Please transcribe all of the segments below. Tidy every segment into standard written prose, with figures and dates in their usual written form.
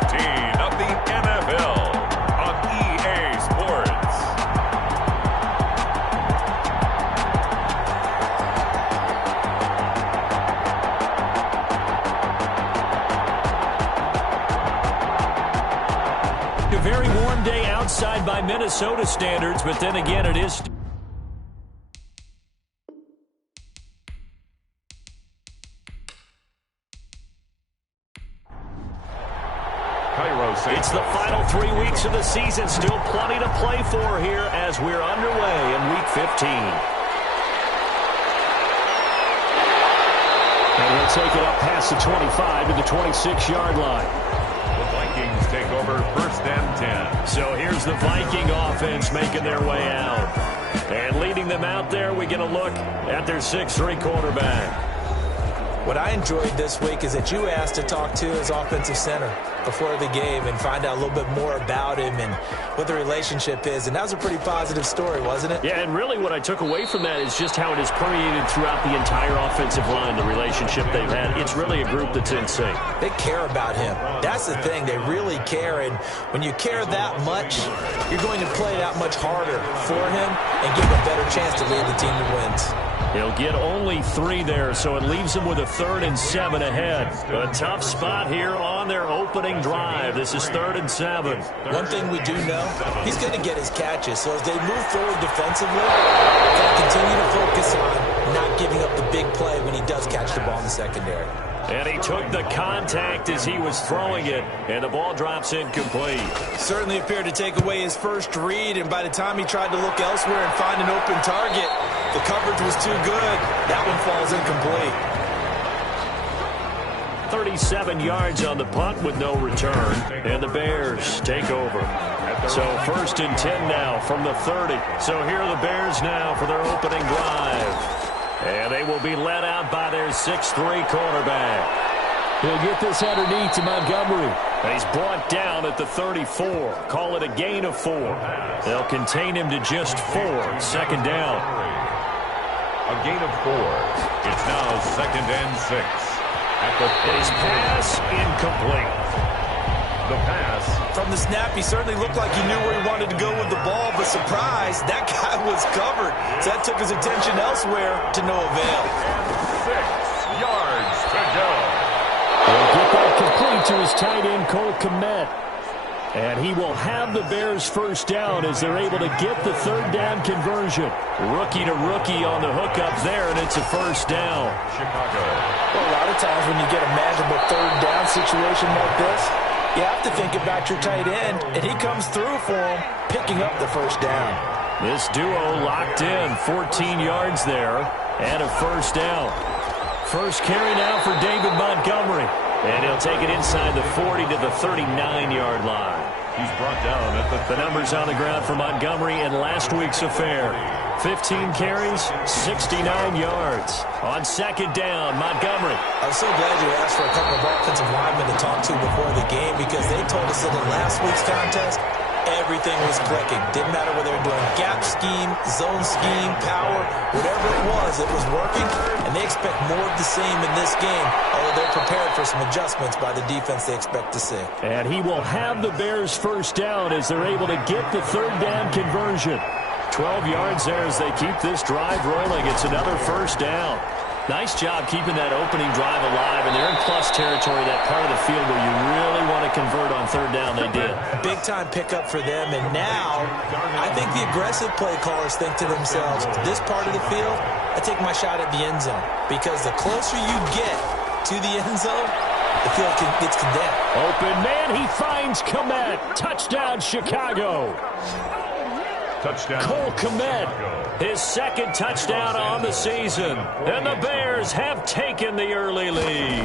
15 of the NFL on EA Sports. A very warm day outside by Minnesota standards, but then again it is... It's the final 3 weeks of the season. Still plenty to play for here as we're underway in Week 15. And we'll take it up past the 25 to the 26-yard line. The Vikings take over 1st and 10. So here's the Viking offense making their way out. And leading them out there, we get a look at their 6'3" quarterback. What I enjoyed this week is that you asked to talk to his offensive center before the game and find out a little bit more about him and what the relationship is. And that was a pretty positive story, wasn't it? Yeah, and really what I took away from that is just how it has permeated throughout the entire offensive line, the relationship they've had. It's really a group that's in sync. They care about him. That's the thing. They really care. And when you care that much, you're going to play that much harder for him and give him a better chance to lead the team to wins. He'll get only 3 there, so it leaves him with a 3rd and 7 ahead. A tough spot here on their opening drive. This is 3rd and 7. One thing we do know, he's going to get his catches. So as they move forward defensively, they're going to continue to focus on not giving up the big play when he does catch the ball in the secondary. And he took the contact as he was throwing it, and the ball drops incomplete. Certainly appeared to take away his first read, and by the time he tried to look elsewhere and find an open target, the coverage was too good. That one falls incomplete. 37 yards on the punt with no return, and the Bears take over. So 1st and 10 now from the 30. So here are the Bears now for their opening drive. And they will be led out by their 6'3" quarterback. He'll get this underneath to Montgomery. He's brought down at the 34. Call it a gain of 4. They'll contain him to just 4. 2nd down. A gain of 4. It's now 2nd and 6. At the his pass incomplete. The pass. From the snap, he certainly looked like he knew where he wanted to go with the ball, but surprise, that guy was covered. So that took his attention elsewhere to no avail. And 6 yards to go. He'll get that complete to his tight end, Cole Kmet. And he will have the Bears 1st down as they're able to get the 3rd down conversion. Rookie to rookie on the hookup there, and it's a 1st down. Chicago. Well, a lot of times when you get a manageable 3rd down situation like this, you have to think about your tight end, and he comes through for him, picking up the 1st down. This duo locked in, 14 yards there, and a 1st down. First carry now for David Montgomery, and he'll take it inside the 40 to the 39-yard line. He's brought down at the numbers on the ground for Montgomery in last week's affair. 15 carries, 69 yards. On 2nd down, Montgomery. I was so glad you asked for a couple of offensive linemen to talk to before the game because they told us that in last week's contest, everything was clicking. Didn't matter whether they were doing gap scheme, zone scheme, power, whatever it was working, and they expect more of the same in this game, although they're prepared for some adjustments by the defense they expect to see. And he will have the Bears 1st down as they're able to get the 3rd down conversion. 12 yards there as they keep this drive rolling. It's another 1st down. Nice job keeping that opening drive alive, and they're in plus territory, that part of the field where you really want to convert on 3rd down. They did. Big-time pickup for them, and now I think the aggressive play callers think to themselves, this part of the field, I take my shot at the end zone, because the closer you get to the end zone, the field gets condemned. Open man, he finds Kmet. Touchdown, Chicago. Touchdown. Cole Kmet, his 2nd touchdown on the season. And the Bears have taken the early lead.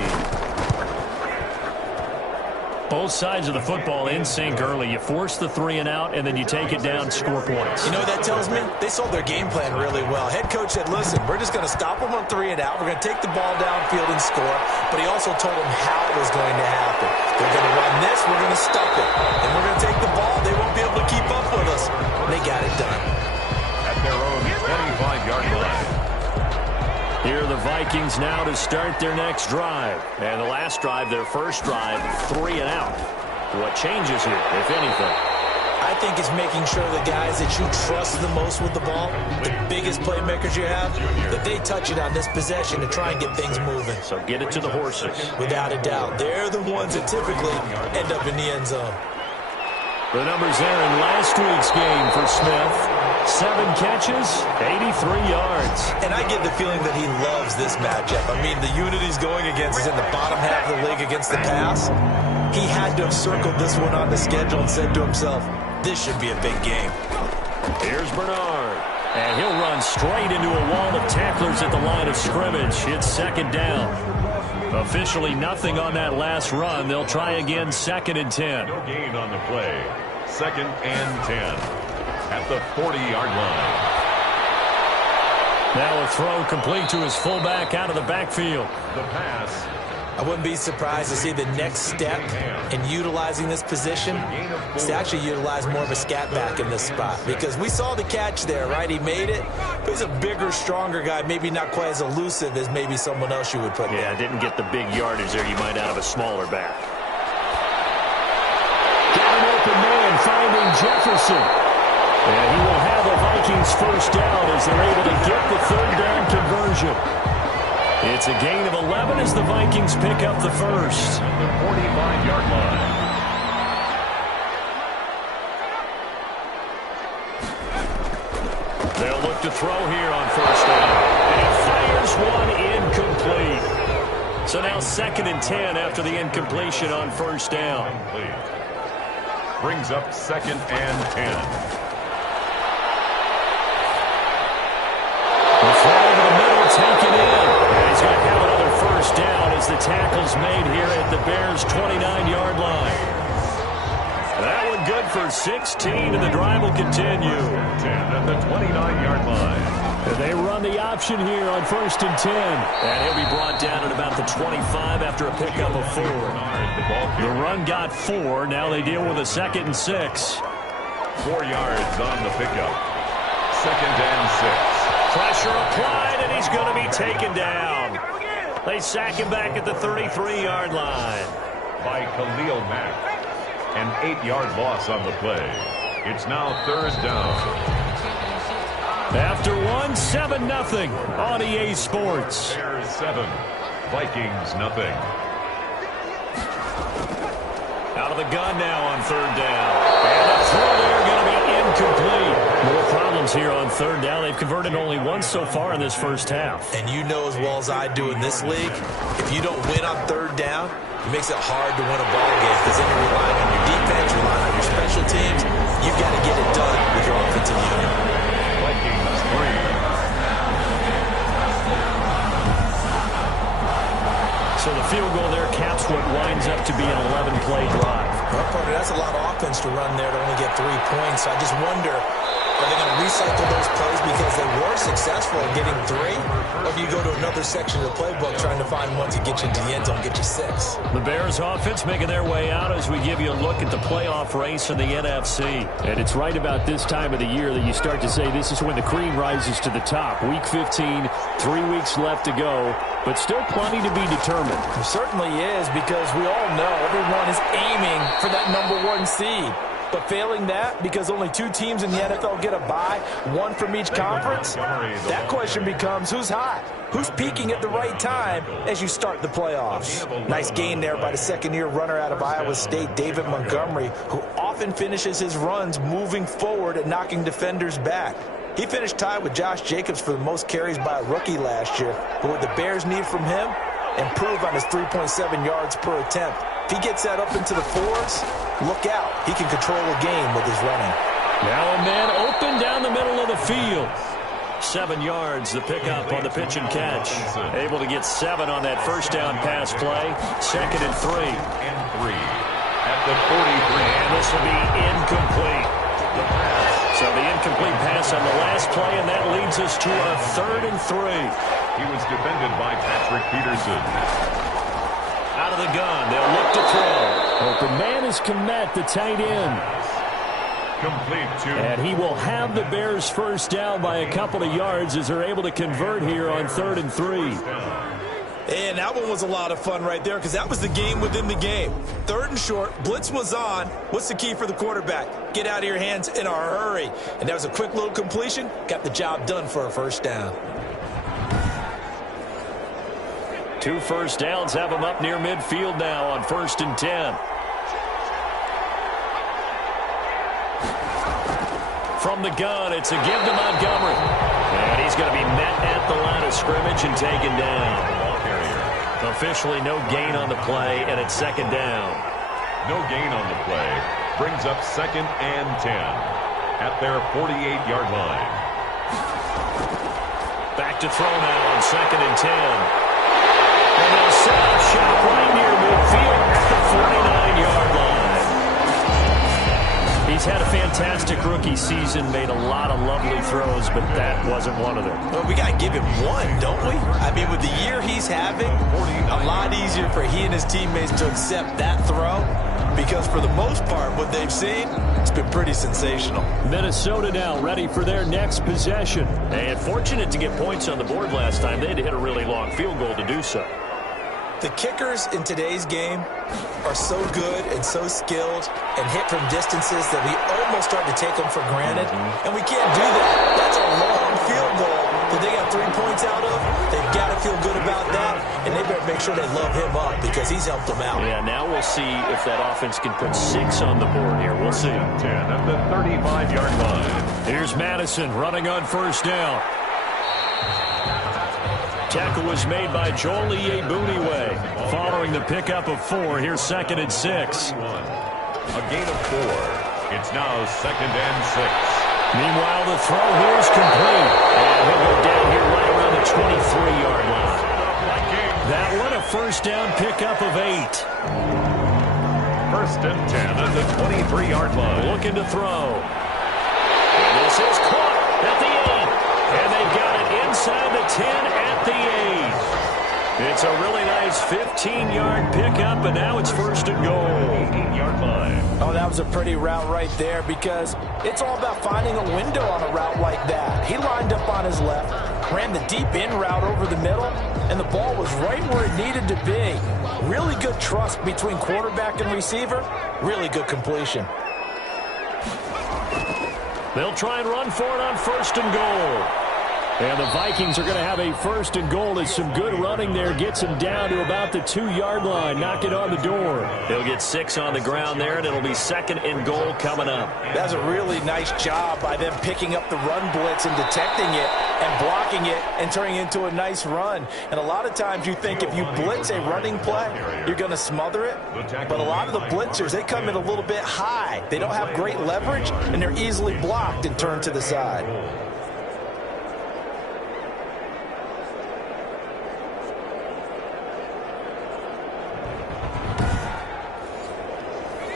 Both sides of the football in sync early. You force the 3 and out, and then you take it down, score points. You know what that tells me? They sold their game plan really well. Head coach said, listen, we're just going to stop them on 3 and out. We're going to take the ball downfield and score. But he also told them how it was going to happen. They're going to run this. We're going to stuff it. And we're going to take the ball. They won't be able to keep up with us. They got it done. At their own 25-yard line. Here are the Vikings now to start their next drive. And the last drive, their first drive, 3 and out. What changes here, if anything? I think it's making sure the guys that you trust the most with the ball, the biggest playmakers you have, that they touch it on this possession to try and get things moving. So get it to the horses. Without a doubt. They're the ones that typically end up in the end zone. The numbers there in last week's game for Smith. 7 catches, 83 yards. And I get the feeling that he loves this matchup. I mean, the unit he's going against is in the bottom half of the league against the pass. He had to have circled this one on the schedule and said to himself, this should be a big game. Here's Bernard. And he'll run straight into a wall of tacklers at the line of scrimmage. It's second down. Officially nothing on that last run. They'll try again, 2nd and 10. No gain on the play. 2nd and 10 at the 40-yard line. Now a throw complete to his fullback out of the backfield. The pass. I wouldn't be surprised to see the next step in utilizing this position is to actually utilize more of a scat back in this spot. Because we saw the catch there, right? He made it. But he's a bigger, stronger guy, maybe not quite as elusive as maybe someone else you would put there. Yeah, didn't get the big yardage there you might out of a smaller back. Got an open man finding Jefferson. And he will have the Vikings first down as they're able to get the 3rd down conversion. It's a gain of 11 as the Vikings pick up the first. The 45-yard line. They'll look to throw here on first down. And he fires one incomplete. So now 2nd and 10 after the incompletion on first down. Brings up 2nd and 10. The throw over the middle, taken in. And he's going to have another first down as the tackle's made here at the Bears' 29-yard line. That one good for 16, and the drive will continue. 10 at the 29-yard line. And they run the option here on 1st and 10. And he'll be brought down at about the 25 after a pickup of 4. The run got 4. Now they deal with a 2nd and 6. 4 yards on the pickup. 2nd and 6. Pressure applied, and he's going to be taken down. They sack him back at the 33-yard line. By Khalil Mack. An 8-yard loss on the play. It's now 3rd down. After 7-0 on EA Sports. Bears 7, Vikings nothing. Out of the gun now on 3rd down. And the throw there going to be incomplete. More problems here on 3rd down. They've converted only once so far in this first half. And you know as well as I do in this league, if you don't win on 3rd down, it makes it hard to win a ball game because then you're relying on your defense, you're relying on your special teams. You've got to get it done with your offensive unit. Vikings 3. So the field goal there caps what winds up to be an 11-play drive. Well, partner, that's a lot of offense to run there to only get 3 points. I just wonder, are they going to recycle those plays because they were successful in getting 3? Or if you go to another section of the playbook trying to find one to get you into the end zone, get you 6. The Bears offense making their way out as we give you a look at the playoff race in the NFC. And it's right about this time of the year that you start to say this is when the cream rises to the top. Week 15, 3 weeks left to go, but still plenty to be determined. It certainly is, because we all know everyone is aiming for that #1 seed. But failing that, because only 2 teams in the NFL get a bye, 1 from each conference, that question becomes who's hot? Who's peaking at the right time as you start the playoffs? Nice gain there by the second-year runner out of Iowa State, David Montgomery, who often finishes his runs moving forward and knocking defenders back. He finished tied with Josh Jacobs for the most carries by a rookie last year. But what the Bears need from him, improve on his 3.7 yards per attempt. If he gets that up into the 4s, look out. He can control a game with his running. Now a man open down the middle of the field. 7 yards, the pickup on the pitch and catch. Able to get 7 on that first down pass play. 2nd and 3. And 3 at the 43. And this will be incomplete. So the incomplete pass on the last play, and that leads us to a 3rd and 3. He was defended by Patrick Peterson. Out of the gun, they'll look to throw. Open man is Kmet, the tight end. Complete to. And he will have the Bears first down by a couple of yards as they're able to convert here on 3rd and 3. And that one was a lot of fun right there because that was the game within the game. 3rd and short, blitz was on. What's the key for the quarterback? Get out of your hands in a hurry. And that was a quick little completion. Got the job done for a first down. 2 first downs have them up near midfield now on 1st and 10. From the gun, it's a give to Montgomery. And he's going to be met at the line of scrimmage and taken down. Officially no gain on the play, and it's 2nd down. No gain on the play. Brings up 2nd and 10 at their 48-yard line. Back to throw now on 2nd and 10. And they'll set up shop right near midfield at the 49-yard line. He's had a fantastic rookie season, made a lot of lovely throws, but that wasn't one of them. Well, we got to give him one, don't we? I mean, with the year he's having, a lot easier for he and his teammates to accept that throw because for the most part, what they've seen, it's been pretty sensational. Minnesota now ready for their next possession. And fortunate to get points on the board last time. They had to hit a really long field goal to do so. The kickers in today's game are so good and so skilled and hit from distances that we almost start to take them for granted. And we can't do that. That's a long field goal that they got 3 points out of. They've got to feel good about that, and they better make sure they love him up because he's helped them out. Yeah, now we'll see if that offense can put 6 on the board here. We'll see. 10 at the 35-yard line. Here's Madison running on 1st down. Tackle was made by Joel Iyiegbuniwe. Following the pickup of 4, here's 2nd and 6. A gain of 4. It's now 2nd and 6. Meanwhile, the throw here is complete. And he'll go down here right around the 23-yard line. That one a 1st down pickup of 8. 1st and 10 at the 23-yard line. Looking to throw. And this is caught at the 8. And they've got it inside the 10 at the 8. It's a really nice 15-yard pickup, and now it's 1st and goal. 18-yard line. Oh, that was a pretty route right there because it's all about finding a window on a route like that. He lined up on his left, ran the deep in route over the middle, and the ball was right where it needed to be. Really good trust between quarterback and receiver. Really good completion. They'll try and run for it on 1st and goal. And the Vikings are going to have a 1st and goal as some good running there gets him down to about the 2-yard line. Knock it on the door. They'll get 6 on the ground there, and it'll be 2nd and goal coming up. That's a really nice job by them picking up the run blitz and detecting it and blocking it and turning it into a nice run. And a lot of times you think if you blitz a running play, you're going to smother it. But a lot of the blitzers, they come in a little bit high. They don't have great leverage, and they're easily blocked and turned to the side.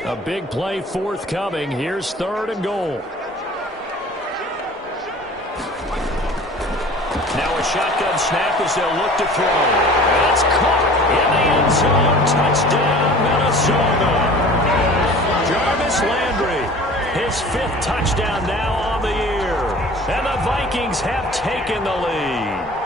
A big play forthcoming. Here's 3rd and goal. Now a shotgun snap as they'll look to throw. And it's caught in the end zone. Touchdown, Minnesota. Jarvis Landry, his 5th touchdown now on the year. And the Vikings have taken the lead.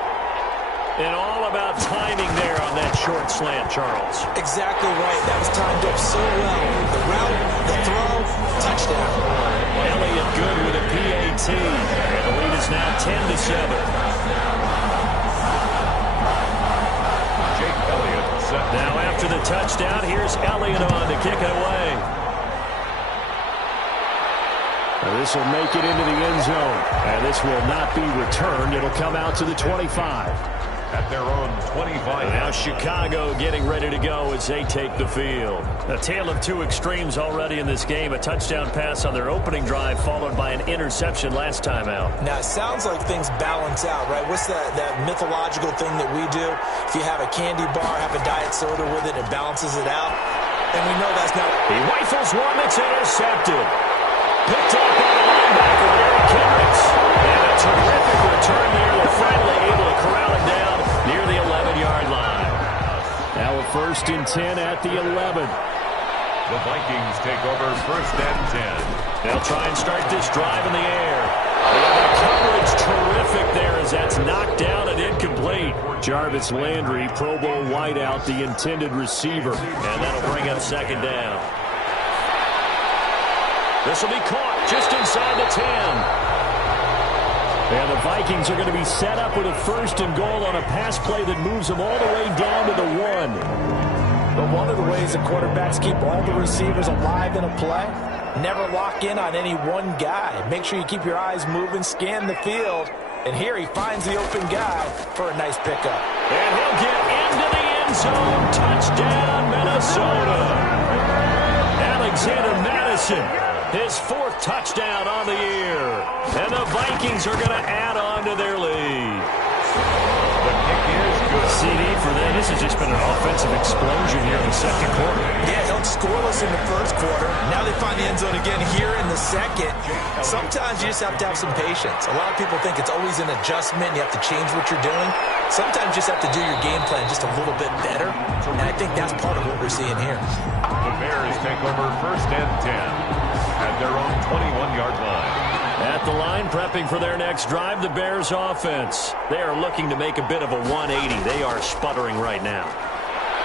And all about timing there on that short slant, Charles. Exactly right. That was timed up so well. The route, the throw, touchdown. Elliott good with a PAT. And the lead is now 10-7. Jake Elliott set. Now after the touchdown, here's Elliott on to kick it away. Now this will make it into the end zone. And this will not be returned. It'll come out to the 25. At their own 25. Now Chicago getting ready to go as they take the field. A tale of 2 extremes already in this game. A touchdown pass on their opening drive followed by an interception last time out. Now, it sounds like things balance out, right? What's that mythological thing that we do? If you have a candy bar, have a diet soda with it, it balances it out. And we know that's not... He rifles one that's intercepted. Picked up by the linebacker, Eric Kendricks. And a terrific return there. They're finally able to corral it down near the 11-yard line. Now a 1st and 10 at the 11. The Vikings take over 1st and 10. They'll try and start this drive in the air. And the coverage terrific there as that's knocked down and incomplete. Jarvis Landry, Pro Bowl wideout, the intended receiver. And that'll bring up second down. This will be caught just inside the 10. And the Vikings are going to be set up with a first and goal on a pass play that moves them all the way down to the 1. But one of the ways the quarterbacks keep all the receivers alive in a play, never lock in on any one guy. Make sure you keep your eyes moving, scan the field. And here he finds the open guy for a nice pickup. And he'll get into the end zone. Touchdown, Minnesota. Alexander Madison, his 4th touchdown on the year. And the Vikings are going to add on to their lead. The kick is good. CD for them. This has just been an offensive explosion here in the second quarter. Yeah, held scoreless in the first quarter. Now they find the end zone again here in the second. Sometimes you just have to have some patience. A lot of people think it's always an adjustment. You have to change what you're doing. Sometimes you just have to do your game plan just a little bit better. And I think that's part of what we're seeing here. The Bears take over first and 10 at their own 21-yard line. At the line, prepping for their next drive, the Bears offense. They are looking to make a bit of a 180. They are sputtering right now.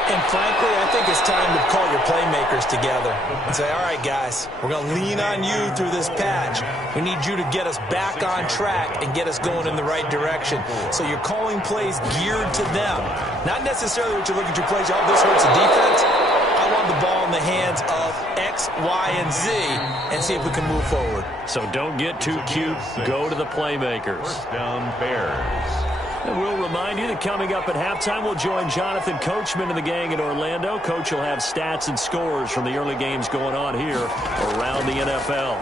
And frankly, I think it's time to call your playmakers together and say, all right, guys, we're going to lean on you through this patch. We need you to get us back on track and get us going in the right direction. So you're calling plays geared to them. Not necessarily what you look at your plays, oh, this hurts the defense. I want the ball in the hands of X, Y, and Z and see if we can move forward. So don't get too cute. Go to the playmakers. First down, Bears. And we'll remind you that coming up at halftime, we'll join Jonathan Coachman and the gang in Orlando. Coach will have stats and scores from the early games going on here around the NFL.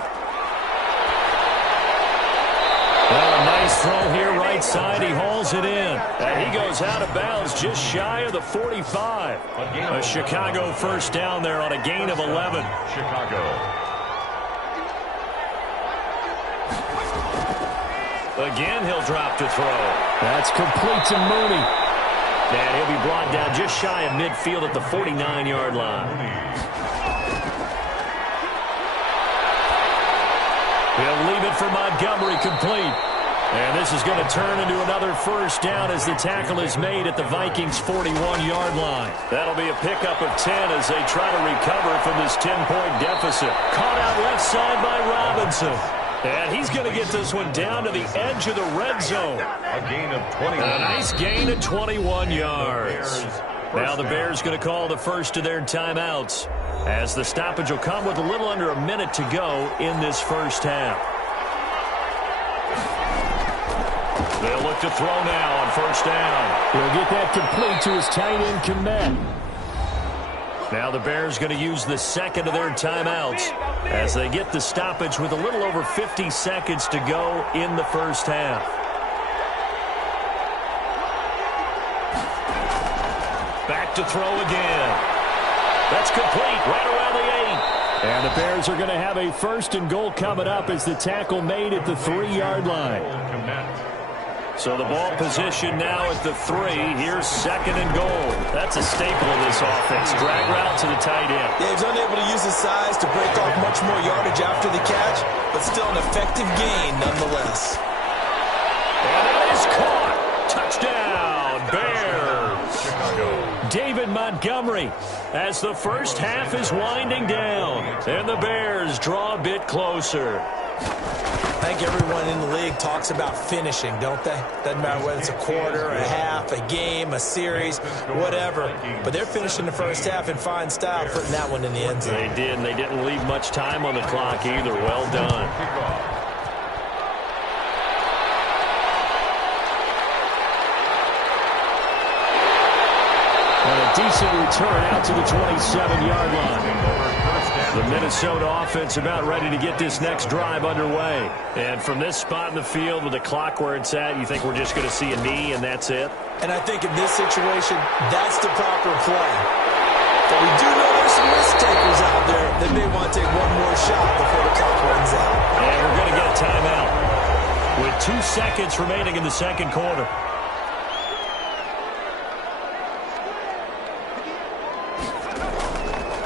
Well, a nice throw here right side. He hauls it in. And he goes out of bounds just shy of the 45. A Chicago first down there on a gain of 11. Chicago. Again, he'll drop to throw. That's complete to Mooney. And he'll be brought down just shy of midfield at the 49-yard line. He'll leave it for Montgomery complete. And this is going to turn into another first down as the tackle is made at the Vikings' 41-yard line. That'll be a pickup of 10 as they try to recover from this 10-point deficit. Caught out left side by Robinson. And he's going to get this one down to the edge of the red zone. A gain of 21. A nice gain of 21 yards. Now the Bears going to call the first of their timeouts as the stoppage will come with a little under a minute to go in this first half. They'll look to throw now on first down. He'll get that complete to his tight end, Kmet. Now the Bears going to use the second of their timeouts as they get the stoppage with a little over 50 seconds to go in the first half. Back to throw again. That's complete right around the 8. And the Bears are going to have a first and goal coming up as the tackle made at the 3-yard line. So the ball position now at the 3. Here's second and goal. That's a staple of this offense. Drag route to the tight end. Yeah, he's unable to use his size to break off much more yardage after the catch, but still an effective gain nonetheless. And it is caught. Touchdown, Bears. Chicago. David Montgomery as the first half is winding down. And the Bears draw a bit closer. I think everyone in the league talks about finishing, don't they? Doesn't matter whether it's a quarter, a half, a game, a series, whatever. But they're finishing the first half in fine style, putting that one in the end zone. They did, and they didn't leave much time on the clock either. Well done. And a decent return out to the 27-yard line. The Minnesota offense about ready to get this next drive underway. And from this spot in the field with the clock where it's at, you think we're just going to see a knee and that's it? And I think in this situation, that's the proper play. But we do know there's some risk takers out there that may want to take one more shot before the clock runs out. And we're going to get a timeout with 2 seconds remaining in the second quarter.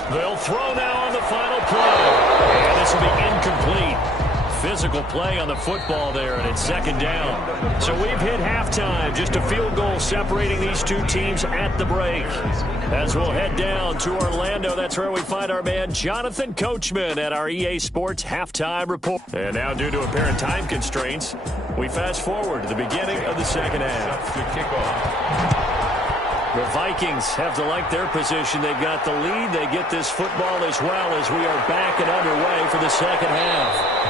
They'll throw now on the final play. And this will be incomplete. physical play on the football there, and it's second down. So we've hit halftime. Just a field goal separating these two teams at the break. As we'll head down to Orlando, that's where we find our man Jonathan Coachman at our EA Sports Halftime Report. And now, due to apparent time constraints, we fast forward to the beginning of the second half. To kick off. The Vikings have to like their position. They've got the lead. They get this football as well as we are back and underway for the second half.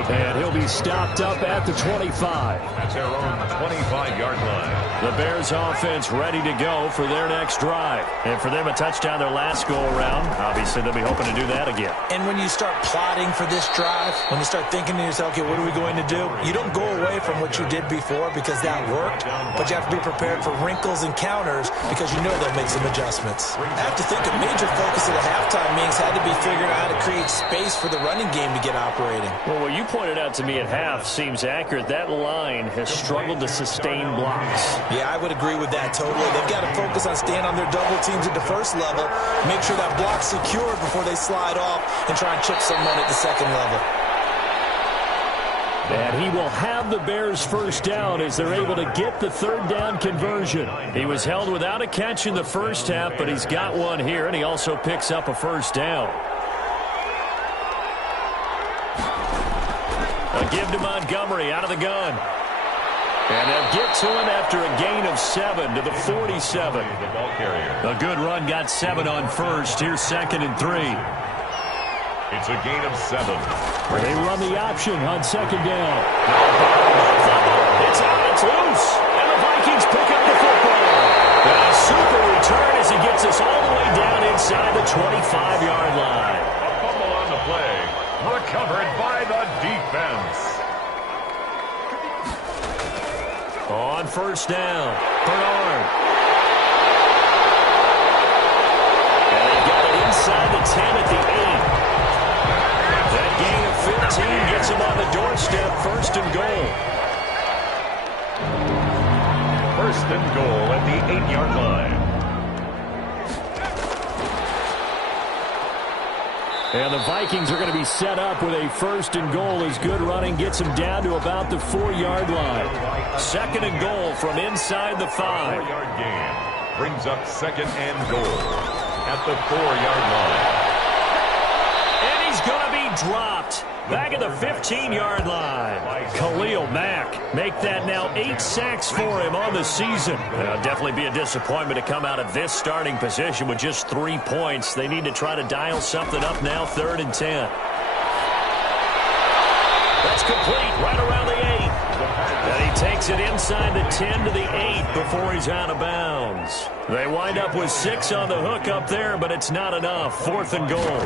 And he'll be stopped up at the 25. That's their own 25-yard line. The Bears offense ready to go for their next drive. And for them, a touchdown their last go-around. Obviously, they'll be hoping to do that again. And when you start plotting for this drive, when you start thinking to yourself, okay, what are we going to do? You don't go away from what you did before because that worked, but you have to be prepared for wrinkles and counters because you know they'll make some adjustments. I have to think a major focus of the halftime meetings had to be figuring out how to create space for the running game to get operating. Well, what you pointed out to me at half seems accurate. That line has struggled to sustain blocks. Yeah, I would agree with that totally. They've got to focus on staying on their double teams at the first level, make sure that block's secured before they slide off and try and chip someone at the second level. And he will have the Bears first down as they're able to get the third down conversion. He was held without a catch in the first half, but he's got one here, and he also picks up a first down. A give to Montgomery out of the gun. And they'll get to him after a gain of 7 to the 47. The ball carrier. A good run, got 7 on first. Here's 2nd and 3. It's a gain of 7. They run the option on 2nd down. It's out, it's loose. And the Vikings pick up the football. And a super return as he gets us all the way down inside the 25-yard line. A fumble on the play. Recovered by the defense. On first down, Bernard. And they got it inside the 10 at the 8. That gain of 15 gets him on the doorstep, 1st and goal. 1st and goal at the 8-yard line. And the Vikings are going to be set up with a 1st and goal as good running gets them down to about the 4-yard line. 2nd and goal from inside the 5. 4-yard gain brings up 2nd and goal at the 4-yard line. And he's going to be dropped back at the 15-yard line. Khalil Mack make that now 8 sacks for him on the season. It'll definitely be a disappointment to come out of this starting position with just 3 points. They need to try to dial something up now, 3rd and 10. That's complete right around the 8. And he takes it inside the 10 to the 8 before he's out of bounds. They wind up with 6 on the hook up there, but it's not enough. 4th and goal.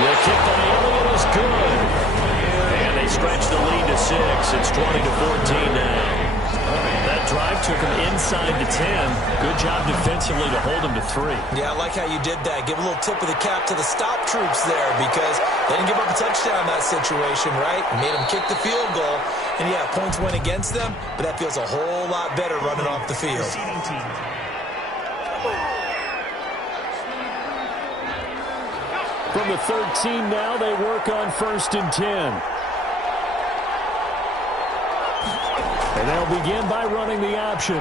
The kick by Elliott is good. And they stretch the lead to 6. It's 20-14 now. That drive took him inside the 10. Good job defensively to hold him to 3. Yeah, I like how you did that. Give a little tip of the cap to the stop troops there because they didn't give up a touchdown in that situation, right? Made them kick the field goal. And, yeah, points went against them, but that feels a whole lot better running off the field. From the 13 now, they work on 1st and 10. And they'll begin by running the option.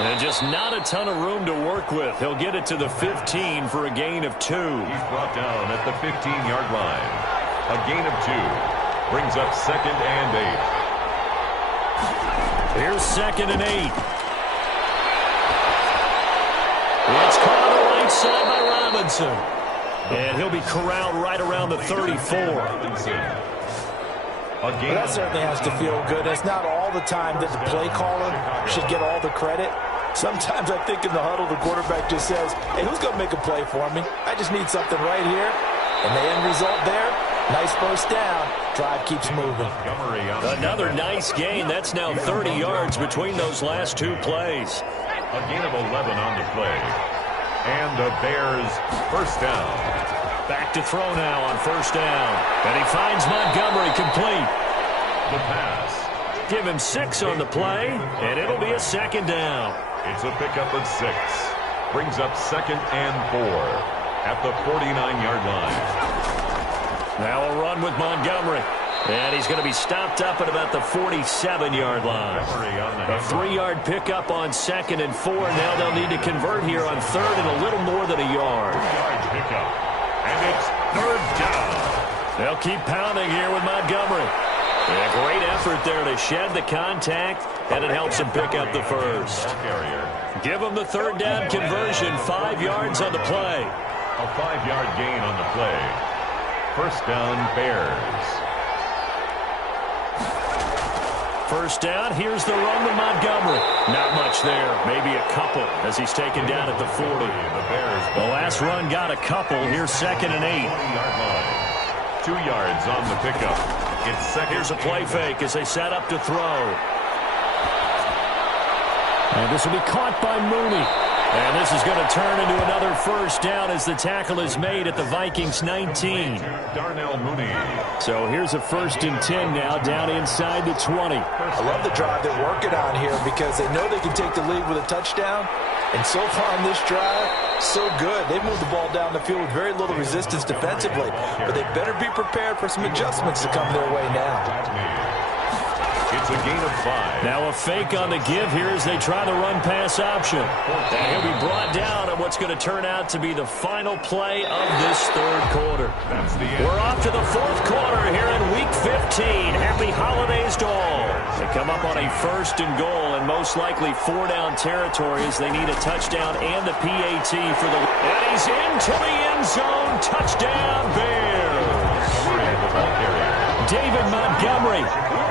And just not a ton of room to work with. He'll get it to the 15 for a gain of 2. He's brought down at the 15-yard line. A gain of 2 brings up 2nd and 8. Here's 2nd and 8. It's caught on the right side by Robinson. And he'll be corralled right around the 34. Well, that certainly has to feel good. It's not all the time that the play caller should get all the credit. Sometimes I think in the huddle, the quarterback just says, hey, who's going to make a play for me? I just need something right here. And the end result there, nice first down. Drive keeps moving. Another nice gain. That's now 30 yards between those last 2 plays. A gain of 11 on the play. And the Bears first down. Back to throw now on 1st down. And he finds Montgomery complete. The pass. Give him 6 on the play, and it'll be a 2nd down. It's a pickup of 6. Brings up 2nd and 4. at the 49-yard line. Now a run with Montgomery. And he's going to be stopped up at about the 47-yard line. A 3-yard pickup on 2nd and 4. Now they'll need to convert here on 3rd and a little more than a yard. 3-yard pickup. And it's 3rd down. They'll keep pounding here with Montgomery. A great effort there to shed the contact, and it helps him pick up the first. Give him the 3rd down conversion, 5 yards on the play. A 5-yard gain on the play. 1st down, Bears. 1st down, here's the run with Montgomery. Not much there, maybe a couple as he's taken down at the 40. The last run got a couple. Here's 2nd and 8. 20-yard line. 2 yards on the pickup. It's 2nd. Here's a play fake as they set up to throw. And this will be caught by Mooney. And this is going to turn into another 1st down as the tackle is made at the Vikings 19. Darnell Mooney. So here's a 1st and 10 now down inside the 20. I love the drive they're working on here because they know they can take the lead with a touchdown. And so far on this drive, so good. They've moved the ball down the field with very little resistance defensively. But they better be prepared for some adjustments to come their way now. It's a gain of 5. Now a fake on the give here as they try the run-pass option. And he'll be brought down on what's going to turn out to be the final play of this 3rd quarter. That's the end. We're off to the 4th quarter here in Week 15. Happy holidays to all. They come up on a 1st and goal and most likely 4-down territory as they need a touchdown and a PAT for the... And he's into the end zone. Touchdown, Bears. David Montgomery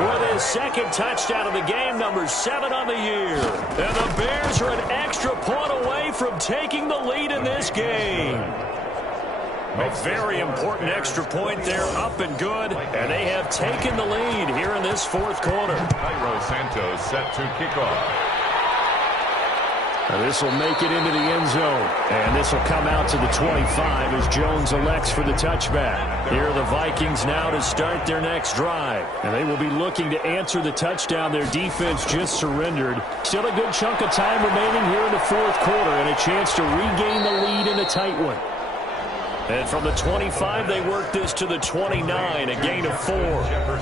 with his 2nd touchdown of the game, number 7 on the year. And the Bears are an extra point away from taking the lead in this game. A very important extra point there, up and good. And they have taken the lead here in this 4th quarter. Cairo Santos set to kick off. This will make it into the end zone. And this will come out to the 25 as Jones elects for the touchback. Here are the Vikings now to start their next drive. And they will be looking to answer the touchdown their defense just surrendered. Still a good chunk of time remaining here in the 4th quarter and a chance to regain the lead in a tight one. And from the 25, they work this to the 29, a gain of 4.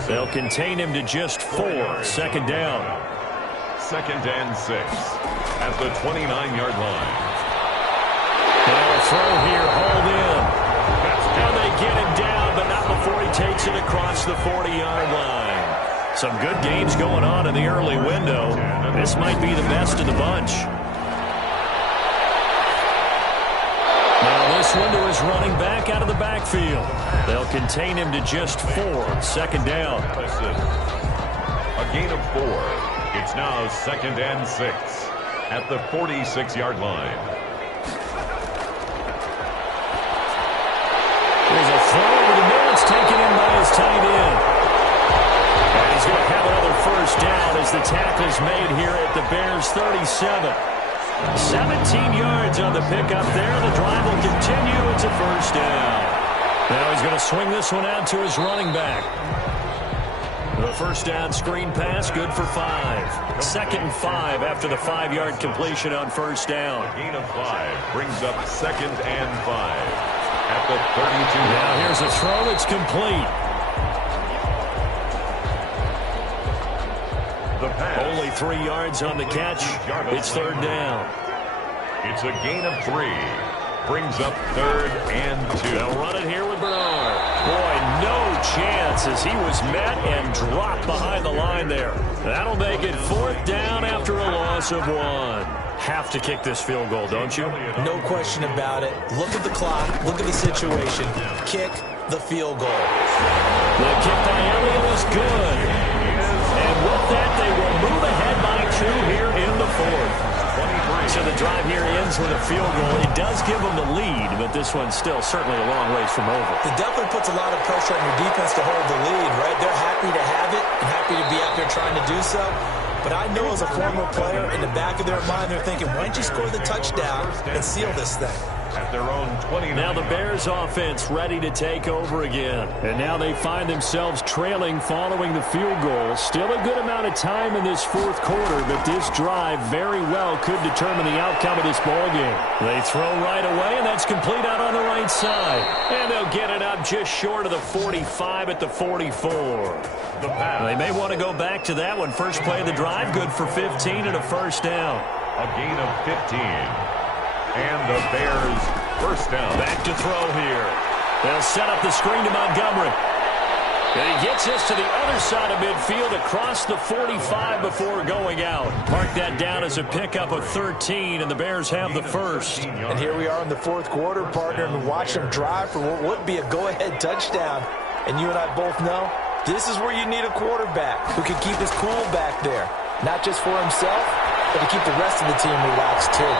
They'll contain him to just 4. 2nd down. 2nd and 6 at the 29-yard line. Now a throw here, hauled in. And they get him down, but not before he takes it across the 40-yard line. Some good games going on in the early window. This might be the best of the bunch. Now this window is running back out of the backfield. They'll contain him to just 4. 2nd down. A gain of 4. It's now 2nd and 6 at the 46-yard line. There's a throw over the middle. It's taken in by his tight end. And he's going to have another 1st down as the tackle's made here at the Bears 37. 17 yards on the pickup there. The drive will continue. It's a 1st down. Now he's going to swing this one out to his running back. The 1st down screen pass, good for 5. 2nd and 5 after the 5-yard completion on 1st down. A gain of 5 brings up 2nd and 5 at the 32. Now here's a throw. It's complete. The pass. Only 3 yards on the catch. It's 3rd down. It's a gain of 3. Brings up 3rd and 2. They'll run it here with Bernard. Boy, no chance as he was met and dropped behind the line there. That'll make it 4th down after a loss of 1. Have to kick this field goal, don't you? No question about it. Look at the clock. Look at the situation. Kick the field goal. The kick by Elliott was good. And with that, they will move ahead by 2 here in the 4th. So the drive here ends with a field goal. It does give them the lead, but this one's still certainly a long ways from over. It definitely puts a lot of pressure on your defense to hold the lead, right? They're happy to have it and happy to be out there trying to do so. But I know as a former player, in the back of their mind, they're thinking, why don't you score the touchdown and seal this thing? At their own 29. Now the Bears offense ready to take over again. And now they find themselves trailing following the field goal. Still a good amount of time in this fourth quarter, but this drive very well could determine the outcome of this ball game. They throw right away, and that's complete out on the right side. And they'll get it up just short of the 45 at the 44. The pass. They may want to go back to that one. First play of the drive, good for 15 and a first down. A gain of 15. And the Bears first down. Back to throw here. They'll set up the screen to Montgomery. And he gets this to the other side of midfield across the 45 before going out. Mark that down as a pickup of 13, and the Bears have the first. And here we are in the fourth quarter, partner, and watch them drive for what would be a go-ahead touchdown. And you and I both know this is where you need a quarterback who can keep his cool back there. Not just for himself, but to keep the rest of the team relaxed too.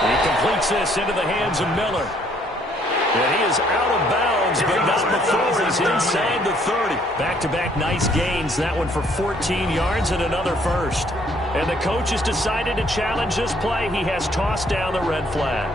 He completes this into the hands of Miller. And he is out of bounds, but not before he's inside the 30. Back-to-back nice gains. That one for 14 yards and another first. And the coach has decided to challenge this play. He has tossed down the red flag.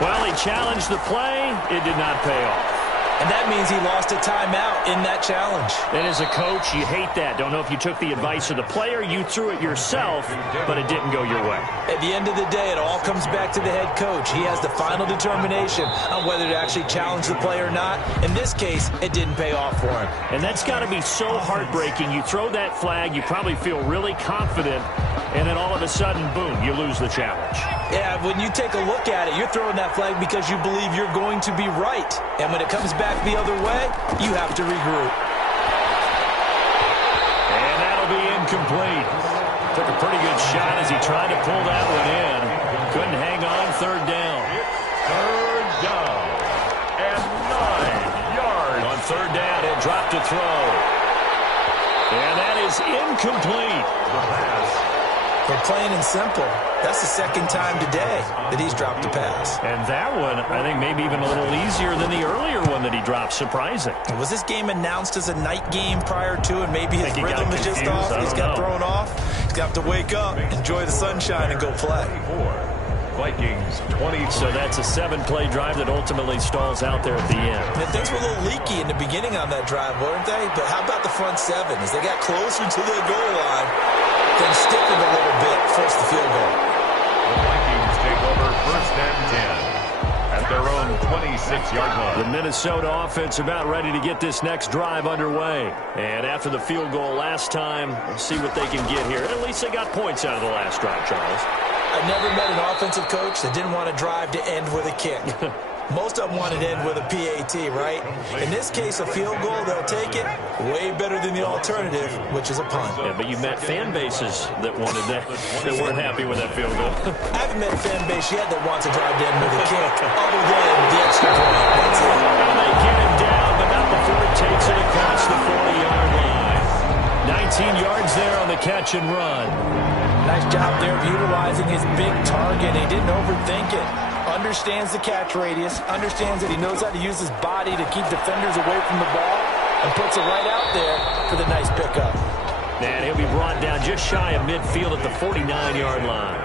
Well, he challenged the play. It did not pay off. And that means he lost a timeout in that challenge. And as a coach, you hate that. Don't know if you took the advice of the player, you threw it yourself, but it didn't go your way. At the end of the day, it all comes back to the head coach. He has the final determination on whether to actually challenge the play or not. In this case, it didn't pay off for him. And that's got to be so heartbreaking. You throw that flag, you probably feel really confident, and then all of a sudden, boom, you lose the challenge. Yeah, when you take a look at it, you're throwing that flag because you believe you're going to be right. And when it comes back the other way, you have to regroup. And that'll be incomplete. Took a pretty good shot as he tried to pull that one in. Couldn't hang on. Third down. Third down. And 9 yards. On third down, he'll drop to throw. And that is incomplete. The pass. For plain and simple, that's the second time today that he's dropped a pass. And that one, I think, maybe even a little easier than the earlier one that he dropped. Surprising. Was this game announced as a night game prior to, and maybe his rhythm is just off? He's got thrown off. He's got to wake up, enjoy the sunshine, and go play. Vikings 20. So that's a 7-play drive that ultimately stalls out there at the end. And things were a little leaky in the beginning on that drive, weren't they? But how about the front seven? As they got closer to the goal line, then stiffened a little bit, forced the field goal. The Vikings take over first and 10 at their own 26-yard line. The Minnesota offense about ready to get this next drive underway. And after the field goal last time, we'll see what they can get here. At least they got points out of the last drive, Charles. I've never met an offensive coach that didn't want to drive to end with a kick. Most of them want to end with a PAT, right? In this case, a field goal, they'll take it. Way better than the alternative, which is a punt. Yeah, but you've met fan bases that wanted that, that weren't happy with that field goal. I haven't met a fan base yet that wants to drive to end with a kick, other than the extra point. That's it. And they get him down, but not before it takes it across the 40-yard line. 19 yards there on the catch and run. Nice job there of utilizing his big target. He didn't overthink it. Understands the catch radius, understands that he knows how to use his body to keep defenders away from the ball, and puts it right out there for the nice pickup. And he'll be brought down just shy of midfield at the 49-yard line.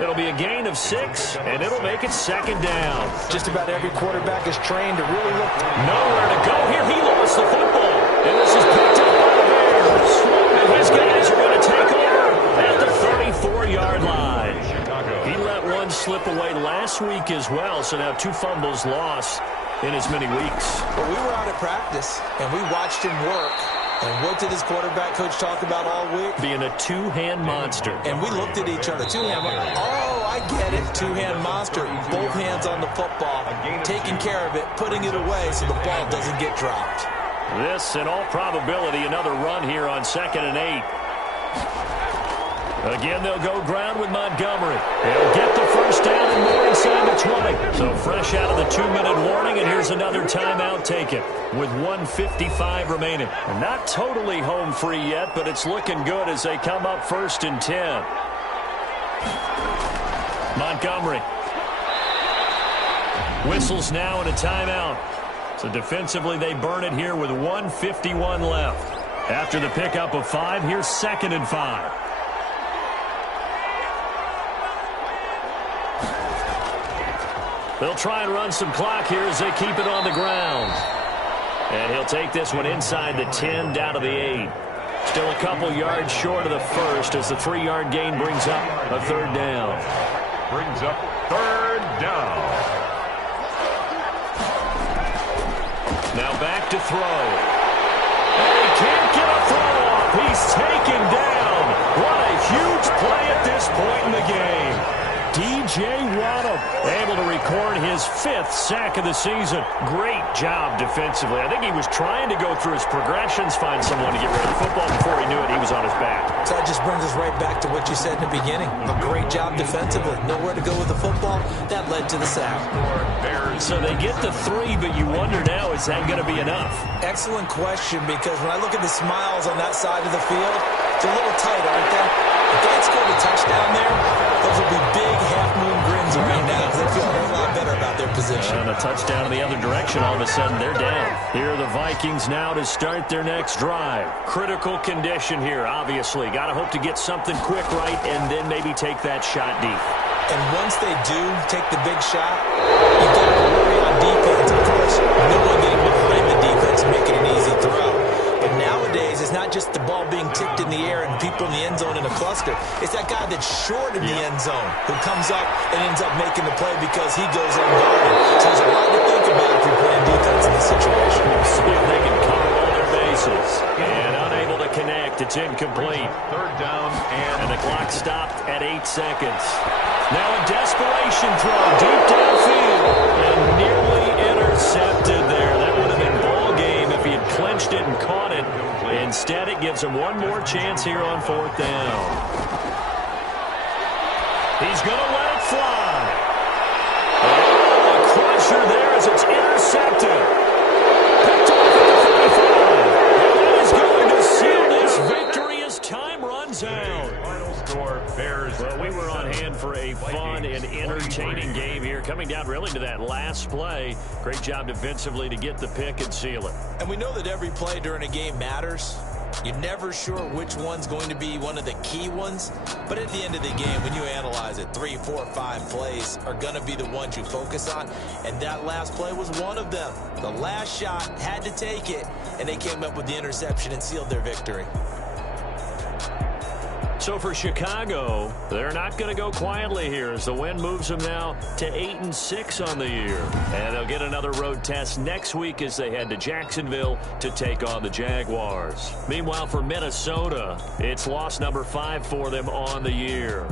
It'll be a gain of 6, and it'll make it second down. Just about every quarterback is trained to really look. Nowhere to go here. He lost the football. And this is picked up by the Bears. And his guys are going to take over at the 34-yard line. He let one slip away last week as well, so now 2 fumbles lost in as many weeks. Well, we were out at practice, and we watched him work. And what did his quarterback coach talk about all week? Being a two-hand monster. And we looked at each other. Two-hand monster. Oh, I get it. Two-hand monster. Both hands on the football, taking care of it, putting it away so the ball doesn't get dropped. This, in all probability, another run here on 2nd and 8. Again, they'll go ground with Montgomery. They'll get the first down and more inside the 20. So fresh out of the 2-minute warning, and here's another timeout taken with 1:55 remaining. And not totally home free yet, but it's looking good as they come up 1st and 10. Montgomery. Whistles now and a timeout. So defensively, they burn it here with 1:51 left. After the pickup of 5, here's 2nd and 5. They'll try and run some clock here as they keep it on the ground. And he'll take this one inside the 10, down to the 8. Still a couple yards short of the first as the 3-yard gain brings up a 3rd down. Brings up 3rd down. Now back to throw. And he can't get a throw off. He's taken down. What a huge play at this point in the game. D.J. Waddle able to record his 5th sack of the season. Great job defensively. I think he was trying to go through his progressions, find someone to get rid of the football. Before he knew it, he was on his back. So that just brings us right back to what you said in the beginning. A great job defensively. Nowhere to go with the football. That led to the sack. So they get the 3, but you wonder now, is that going to be enough? Excellent question, because when I look at the smiles on that side of the field, it's a little tight, aren't they? If they had scored a touchdown there, those would be big half-moon grins right now because they feel a whole lot better about their position. And a touchdown in the other direction, all of a sudden they're down. Here are the Vikings now to start their next drive. Critical condition here, obviously. Got to hope to get something quick right and then maybe take that shot deep. And once they do take the big shot, you've got to worry on defense. Of course, no one getting behind the defense and making an easy throw. But nowadays, it's not just the ball being tipped in the air and people in the end zone in a cluster. It's that guy that's short in the end zone who comes up and ends up making the play because he goes unguarded. So there's a lot to think about if you're playing defense in this situation. See if they can cover all their bases. And unable to connect. It's incomplete. 3rd down and the clock stopped at 8 seconds. Now a desperation throw deep downfield and nearly intercepted there. That would have been ball game if he had clinched it and caught it. Instead, it gives him one more chance here on 4th down. He's going to let it fly. A crusher there as it's intercepted. Picked off at the 45. And that is going to seal this victory as time runs out. Final score, Bears. Well, we were on hand for a fun and entertaining game here. Coming down really to that last play. Great job defensively to get the pick and seal it. And we know that every play during a game matters. You're never sure which one's going to be one of the key ones. But at the end of the game, when you analyze it, 3, 4, 5 plays are going to be the ones you focus on. And that last play was one of them. The last shot had to take it, and they came up with the interception and sealed their victory. So for Chicago, they're not going to go quietly here as the win moves them now to 8-6 on the year. And they'll get another road test next week as they head to Jacksonville to take on the Jaguars. Meanwhile, for Minnesota, it's loss number 5 for them on the year.